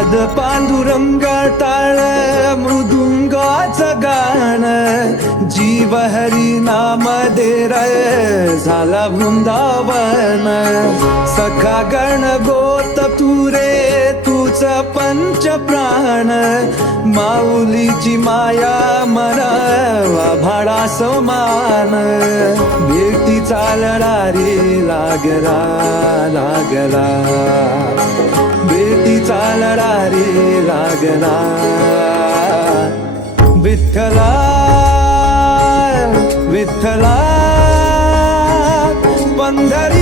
नाद पांडुरंगा टाळ मृदुंगाचं गाण जीव हरी नाम दे रे झाला वृंदावन सखा गण गोत तुरे तुझ पंच प्राण माऊलीची माया मना भाडा समान भेटी चालला रे लागला लागला भेटी चालला रे लागला विठ्ठला विठ्ठला पंढरी